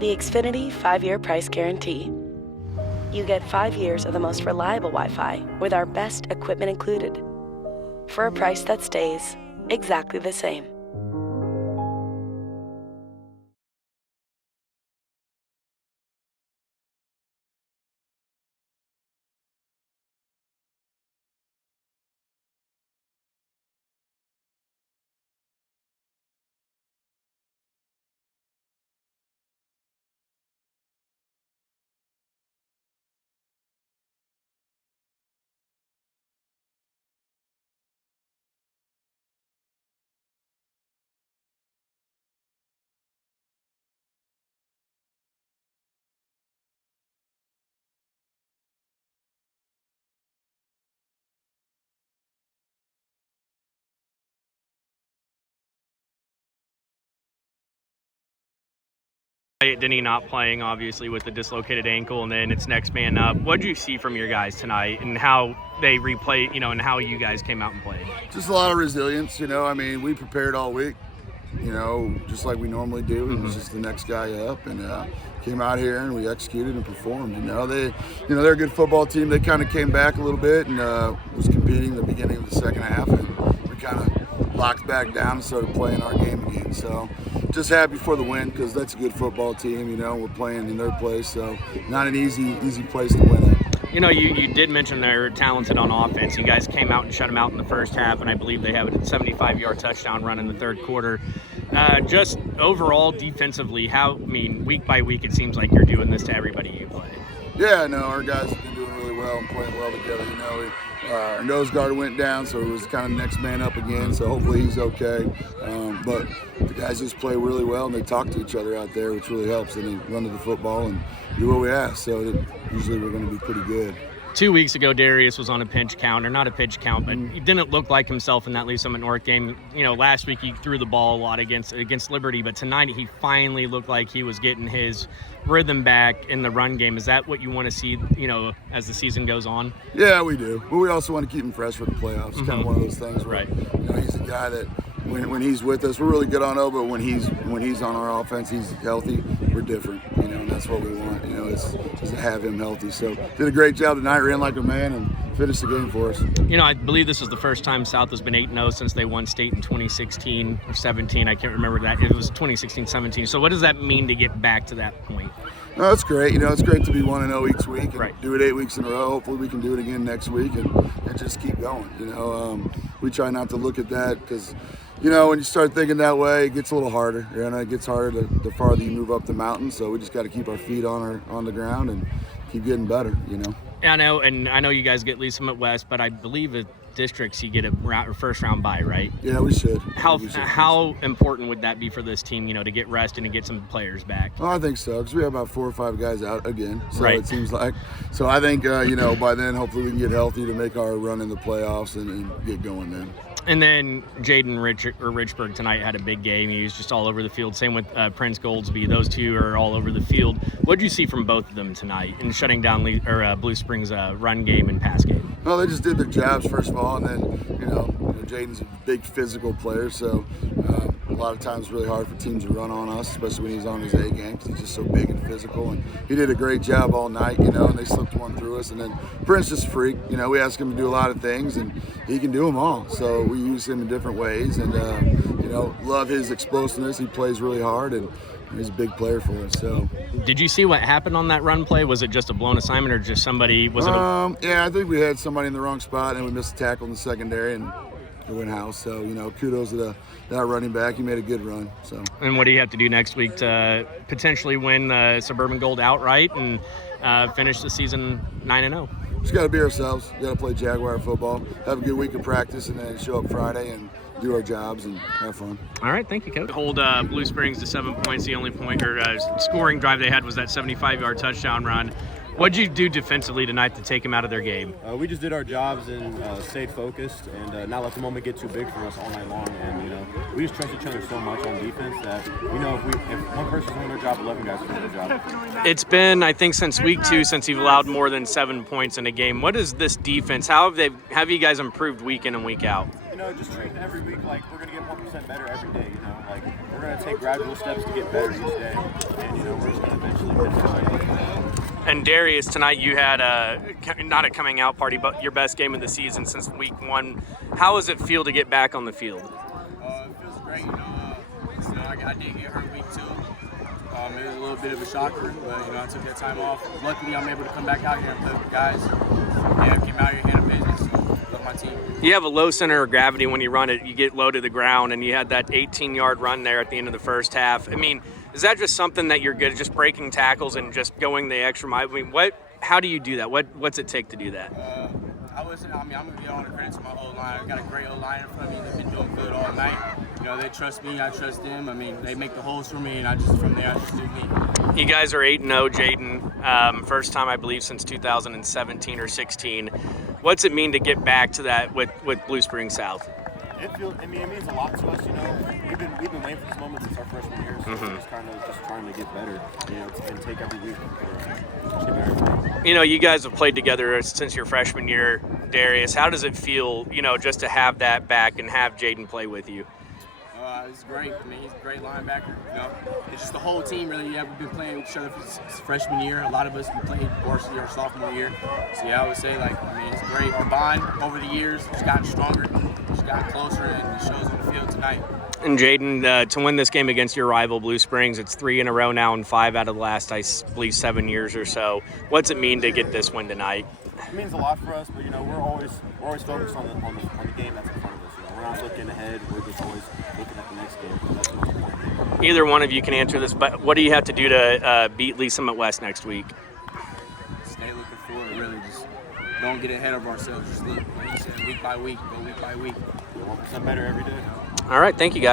The Xfinity 5-year price guarantee. You get 5 years of the most reliable Wi-Fi with our best equipment included for a price that stays exactly the same. Denny not playing, obviously, with the dislocated ankle, and then it's next man up. What did you see from your guys tonight and how they replayed, and how you guys came out and played? Just a lot of resilience, I mean, we prepared all week, just like we normally do. It was just the next guy up, and came out here and we executed and performed. They're a good football team. They kind of came back a little bit and was competing in the beginning of the second half, and we kind of locked back down and started playing our game again. So just happy for the win because that's a good football team. We're playing in their place, so not an easy place to win at. You did mention they're talented on offense. You guys came out and shut them out in the first half, and I believe they have a 75-yard touchdown run in the third quarter. Just overall defensively, week by week, it seems like you're doing this to everybody you play. Yeah, no, our guys have been doing really well and playing well together. Our nose guard went down, so it was kind of next man up again, so hopefully he's okay. But the guys just play really well, and they talk to each other out there, which really helps, and they run to the football and do what we ask, so usually we're going to be pretty good. 2 weeks ago, Darius was on a pinch count, or not a pinch count, but he didn't look like himself in that Lee Summit North game. Last week he threw the ball a lot against Liberty, but tonight he finally looked like he was getting his rhythm back in the run game. Is that what you want to see, as the season goes on? Yeah, we do. But we also want to keep him fresh for the playoffs. It's kind of one of those things where, he's a guy that when he's with us, we're really good on O, but when he's on our offense, he's healthy, we're different, and that's what we want, it's just to have him healthy. So did a great job tonight, ran like a man, and finished the game for us. I believe this is the first time South has been 8-0 since they won state in 2016 or 17. I can't remember that. It was 2016-17. So what does that mean to get back to that point? No, it's great. It's great to be 1-0 each week and do it 8 weeks in a row. Hopefully we can do it again next week and just keep going. We try not to look at that because, when you start thinking that way, it gets a little harder. It gets harder the farther you move up the mountain. So we just got to keep our feet on the ground and keep getting better. I know, and I know you guys get Lee Summit West, but I believe at districts you get a first round bye, right? Yeah, we should. How important would that be for this team, to get rest and to get some players back? Well, I think so, because we have about 4 or 5 guys out again. So it seems like. So I think, by then, hopefully we can get healthy to make our run in the playoffs and get going then. And then Jaden Richburg tonight had a big game. He was just all over the field. Same with Prince Goldsby. Those two are all over the field. What did you see from both of them tonight in shutting down Blue Springs' run game and pass game? Well, they just did their jobs, first of all, and then, Jaden's a big physical player, so a lot of times it's really hard for teams to run on us, especially when he's on his A game, because he's just so big and physical. And he did a great job all night, and they slipped one through us. And then Prince is a freak. We ask him to do a lot of things, and he can do them all. So we use him in different ways, and love his explosiveness. He plays really hard, and he's a big player for us. So, did you see what happened on that run play? Was it just a blown assignment, or just somebody? Yeah, I think we had somebody in the wrong spot, and we missed a tackle in the secondary, and it went house. So kudos to that running back. He made a good run. So. And what do you have to do next week to potentially win Suburban Gold outright and finish the season 9-0? Just got to be ourselves. Got to play Jaguar football. Have a good week of practice, and then show up Friday and do our jobs and have fun. All right, thank you, Coach. Hold Blue Springs to 7 points. The only scoring drive they had was that 75-yard touchdown run. What did you do defensively tonight to take them out of their game? We just did our jobs and stayed focused and not let the moment get too big for us all night long. And we just trust each other so much on defense that if one person's doing their job, 11 guys are doing their job. It's been, I think, since week 2 since you've allowed more than 7 points in a game. What is this defense? How have you guys improved week in and week out? Just treating every week like we're going to get 1% better every day. We're going to take gradual steps to get better each day, and you know we're just going to eventually get there. And Darius, tonight you had not a coming out party, but your best game of the season since week 1. How does it feel to get back on the field? It feels great. I did get hurt week 2. It was a little bit of a shocker, but I took that time off. Luckily, I'm able to come back out here and play with the guys. Yeah, I came out here, handled business, so love my team. You have a low center of gravity when you run it. You get low to the ground, and you had that 18-yard run there at the end of the first half. I mean, is that just something that you're good at, just breaking tackles and just going the extra mile? I mean, how do you do that? What's it take to do that? I'm going to give all the credit to my O-line. I got a great O-line in front of me. They've been doing good all night. They trust me. I trust them. I mean, they make the holes for me, and I just do me. You guys are 8-0, Jaden. First time, I believe, since 2017 or 16. What's it mean to get back to that with Blue Spring South? It means a lot to us. We've been waiting for this moment since our freshman year. So we're just trying to get better. And take every week to get better. You guys have played together since your freshman year, Darius. How does it feel, just to have that back and have Jaden play with you? It's great. He's a great linebacker. It's just the whole team, really. Yeah, we've been playing with each other since freshman year. A lot of us, we played varsity our sophomore year. So, I would say, it's great. Our bond over the years has gotten stronger, it's gotten closer, and it shows on the field tonight. And Jaden, to win this game against your rival, Blue Springs, it's 3 in a row now and 5 out of the last, I believe, 7 years or so. What's it mean to get this win tonight? It means a lot for us, but we're always focused on the game that's in front of us. We're not looking ahead. We're just always looking at the next game. That's the most important. Either one of you can answer this, but what do you have to do to beat Lee Summit West next week? Stay looking forward. Really, just don't get ahead of ourselves. Just look, like you said, week by week, go week by week. We're 1% better every day. All right, thank you, guys.